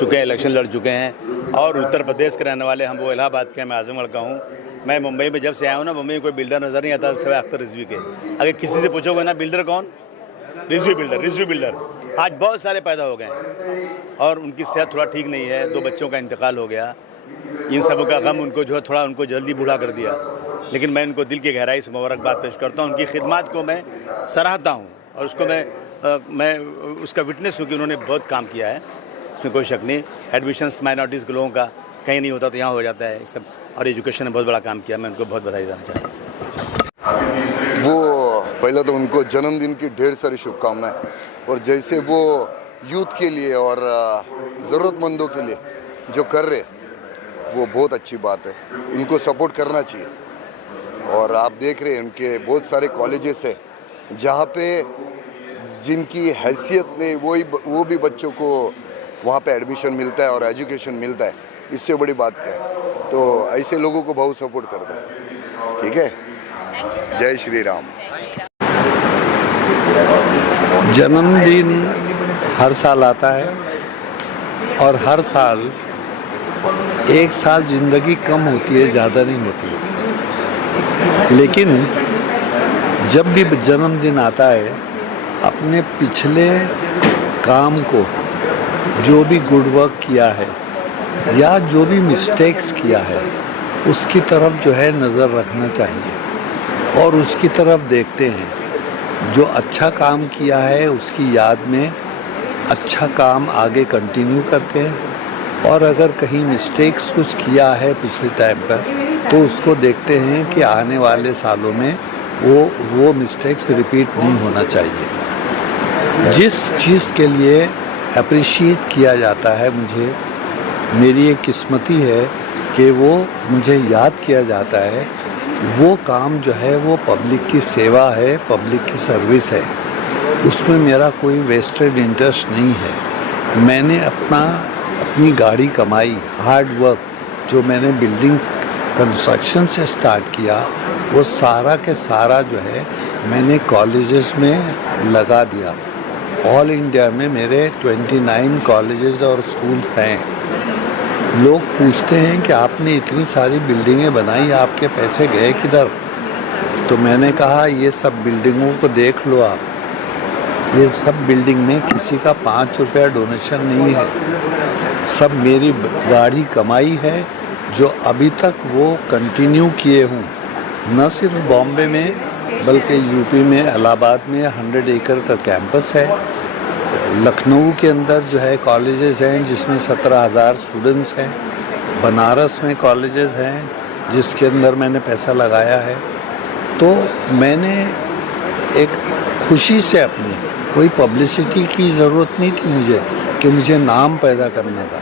चुके हैं, इलेक्शन लड़ चुके हैं और उत्तर प्रदेश के रहने वाले हम, वो इलाहाबाद के, मैं आजमगढ़ का हूँ। मैं मुंबई में जब से आया हूँ ना, मुंबई में कोई बिल्डर नज़र नहीं आता सिवाय अख्तर रिजवी के। अगर किसी से पूछोगे ना बिल्डर कौन, रिजवी बिल्डर। आज बहुत सारे पैदा हो गए हैं और उनकी सेहत थोड़ा ठीक नहीं है, 2 बच्चों का इंतकाल हो गया। इन सब का गम उनको जो है थोड़ा उनको जल्दी बूढ़ा कर दिया, लेकिन मैं उनको दिल की गहराई से मुबारकबाद पेश करता हूँ। उनकी खिदमत को मैं सराहता हूँ और उसको मैं उसका विटनेस हूँ कि उन्होंने बहुत काम किया है, इसमें कोई शक नहीं। एडमिशन्स माइनॉरिटीज़ के लोगों का कहीं नहीं होता तो यहाँ हो जाता है सब, और एजुकेशन ने बहुत बड़ा काम किया, मैं उनको बहुत बधाई देना चाहता हूँ। वो पहले तो उनको जन्मदिन की ढेर सारी शुभकामनाएं, और जैसे वो यूथ के लिए और ज़रूरतमंदों के लिए जो कर रहे, वो बहुत अच्छी बात है, उनको सपोर्ट करना चाहिए। और आप देख रहे हैं उनके बहुत सारे कॉलेजेस है जहाँ पे जिनकी हैसियत नहीं वो भी बच्चों को वहाँ पे एडमिशन मिलता है और एजुकेशन मिलता है, इससे बड़ी बात क्या है। तो ऐसे लोगों को बहुत सपोर्ट करता है। ठीक है, जय श्री राम। जन्मदिन हर साल आता है और हर साल एक साल ज़िंदगी कम होती है, ज़्यादा नहीं होती। लेकिन जब भी जन्मदिन आता है, अपने पिछले काम को, जो भी गुड वर्क किया है या जो भी मिस्टेक्स किया है, उसकी तरफ जो है नज़र रखना चाहिए और उसकी तरफ देखते हैं। जो अच्छा काम किया है उसकी याद में अच्छा काम आगे कंटिन्यू करते हैं, और अगर कहीं मिस्टेक्स कुछ किया है पिछले टाइम पर तो उसको देखते हैं कि आने वाले सालों में वो मिस्टेक्स रिपीट नहीं होना चाहिए। जिस चीज़ के लिए अप्रिशिएट किया जाता है, मुझे मेरी एक किस्मती है कि वो मुझे याद किया जाता है, वो काम जो है वो पब्लिक की सेवा है, पब्लिक की सर्विस है। उसमें मेरा कोई वेस्टेड इंटरेस्ट नहीं है। मैंने अपनी गाड़ी कमाई, हार्ड वर्क, जो मैंने बिल्डिंग कंस्ट्रक्शन से स्टार्ट किया, वो सारा के सारा जो है मैंने कॉलेजेस में लगा दिया। ऑल इंडिया में मेरे 29 कॉलेजेस और स्कूल्स हैं। लोग पूछते हैं कि आपने इतनी सारी बिल्डिंगें बनाई, आपके पैसे गए किधर? तो मैंने कहा ये सब बिल्डिंगों को देख लो आप, ये सब बिल्डिंग में किसी का 5 रुपया डोनेशन नहीं है, सब मेरी गाड़ी कमाई है जो अभी तक वो कंटिन्यू किए हूँ। न सिर्फ बॉम्बे में बल्कि यूपी में इलाहाबाद में 100 एकड़ का कैंपस है। लखनऊ के अंदर जो है कॉलेजेस हैं जिसमें 17,000 स्टूडेंट्स हैं। बनारस में कॉलेजेस हैं जिसके अंदर मैंने पैसा लगाया है। तो मैंने एक खुशी से, अपनी कोई पब्लिसिटी की ज़रूरत नहीं थी मुझे कि मुझे नाम पैदा करना था।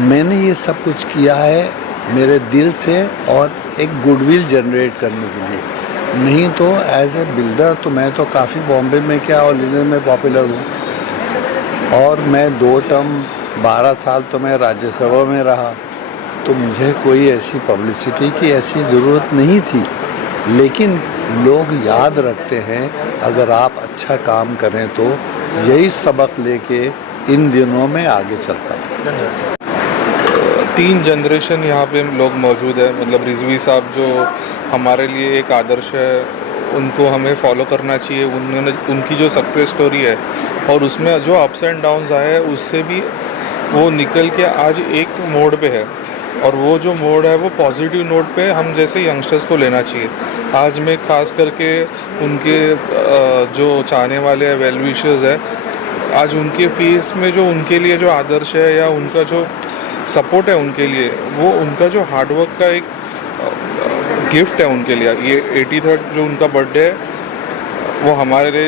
मैंने ये सब कुछ किया है मेरे दिल से और एक गुडविल जनरेट करने के लिए। नहीं तो एज ए बिल्डर तो मैं तो काफ़ी बॉम्बे में क्या ऑल इंडिया में पॉपुलर हूँ, और मैं 2 टर्म 12 साल तो मैं राज्यसभा में रहा, तो मुझे कोई ऐसी पब्लिसिटी की ऐसी ज़रूरत नहीं थी। लेकिन लोग याद रखते हैं अगर आप अच्छा काम करें तो। यही सबक लेके इन दिनों में आगे चलता है। 3 जनरेशन यहाँ पे लोग मौजूद है, मतलब रिजवी साहब जो हमारे लिए एक आदर्श है, उनको हमें फॉलो करना चाहिए। उनकी जो सक्सेस स्टोरी है और उसमें जो अप्स एंड डाउन्स आए हैं, उससे भी वो निकल के आज एक मोड़ पे है, और वो जो मोड़ है वो पॉजिटिव नोट पे हम जैसे यंगस्टर्स को लेना चाहिए। आज मैं खास करके उनके जो चाहने वाले हैं, वेल विशर्स है, आज उनके फेस में जो उनके लिए जो आदर्श है या उनका जो सपोर्ट है उनके लिए, वो उनका जो हार्डवर्क का एक गिफ्ट है उनके लिए। ये 83rd जो उनका बर्थडे है, वो हमारे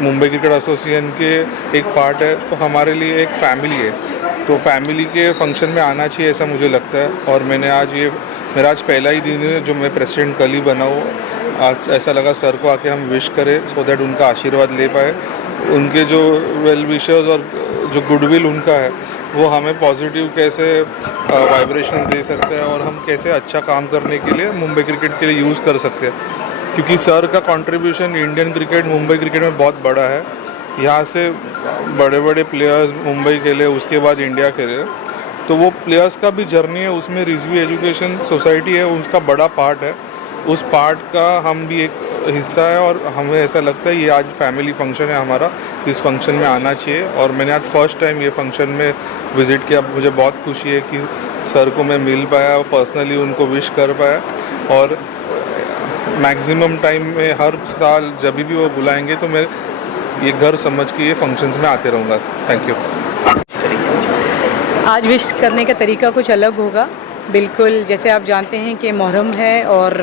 मुंबई क्रिकेट एसोसिएशन के एक पार्ट है, तो हमारे लिए एक फैमिली है। तो फैमिली के फंक्शन में आना चाहिए ऐसा मुझे लगता है। और मेरा आज पहला ही दिन है जो मैं प्रेसिडेंट कल ही बना हूँ। आज ऐसा लगा सर को आके हम विश करें सो दैट उनका आशीर्वाद ले पाए। उनके जो वेल विशर्स और जो गुडविल उनका है, वो हमें पॉजिटिव कैसे वाइब्रेशंस दे सकते हैं और हम कैसे अच्छा काम करने के लिए मुंबई क्रिकेट के लिए यूज़ कर सकते हैं। क्योंकि सर का contribution Indian cricket, Mumbai cricket में बहुत बड़ा है। यहाँ से बड़े बड़े प्लेयर्स मुंबई खेले, उसके बाद इंडिया खेले, तो वो प्लेयर्स का भी जर्नी है, उसमें रिजवी एजुकेशन सोसाइटी है, उसका बड़ा पार्ट है। उस पार्ट का हम भी एक हिस्सा है और हमें ऐसा लगता है ये आज फैमिली फंक्शन है हमारा, इस फंक्शन में आना चाहिए। और मैंने आज फर्स्ट टाइम ये फंक्शन में विज़िट किया, मुझे बहुत खुशी है कि सर को मैं मिल पाया और पर्सनली उनको विश कर पाया। और मैक्सिमम टाइम में हर साल जब भी वो बुलाएंगे तो मैं ये घर समझ के ये फंक्शंस में आते रहूँगा। Thank you. आज विश करने का तरीका कुछ अलग होगा, बिल्कुल जैसे आप जानते हैं कि मुहर्रम है और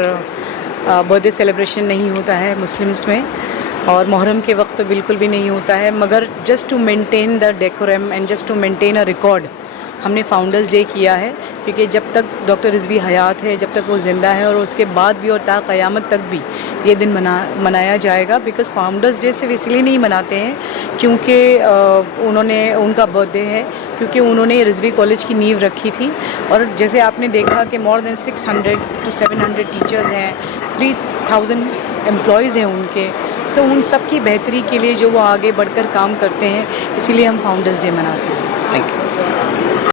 बर्थडे सेलिब्रेशन नहीं होता है मुस्लिम्स में, और मुहर्रम के वक्त तो बिल्कुल भी नहीं होता है, मगर just to maintain the decorum and just to maintain a record हमने फाउंडर्स डे किया है। क्योंकि जब तक डॉक्टर रिजवी हयात है, जब तक वो ज़िंदा है और उसके बाद भी और ता क़यामत तक भी ये दिन मनाया जाएगा। बिकॉज़ फाउंडर्स डे सिर्फ इसलिए नहीं मनाते हैं क्योंकि उनका बर्थडे है, क्योंकि उन्होंने रिजवी कॉलेज की नींव रखी थी। और जैसे आपने देखा कि मोर देन 600 to 700 टीचर्स हैं, 3000 एम्प्लॉयज़ हैं उनके, तो उन सब की बेहतरी के लिए जो वो आगे बढ़कर काम करते हैं, इसीलिए हम फाउंडर्स डे मनाते हैं। Thank you.